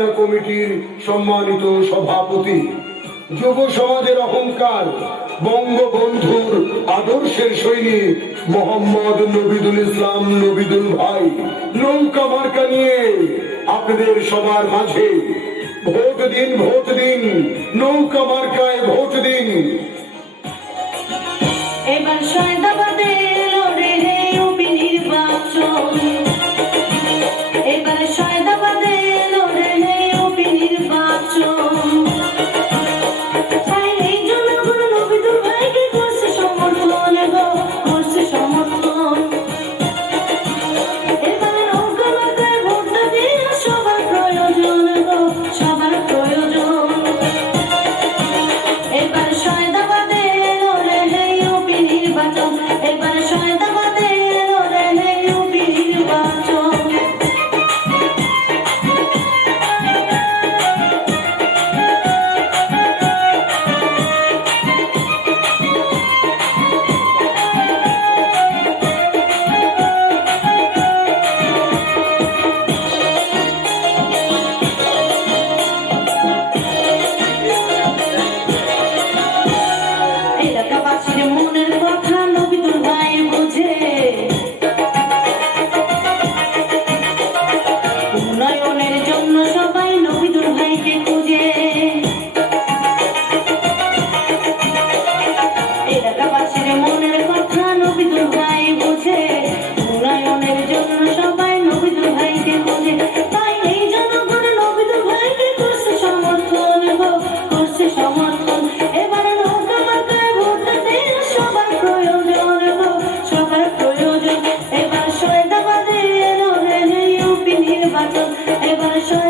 পরিচালনা কমিটির সম্মানিত সভাপতি, যুব সমাজের অহংকার, বঙ্গবন্ধুর আদর্শের সৈনিক মোহাম্মদ নবিদুল ইসলাম নবিদুল ভাই। নৌকা মার্কা নিয়ে আপনাদের সবার মাঝে ভোট দিন ভোট দিন, নৌকা মার্কায় ভোট দিন। no hay I'm Bye-bye,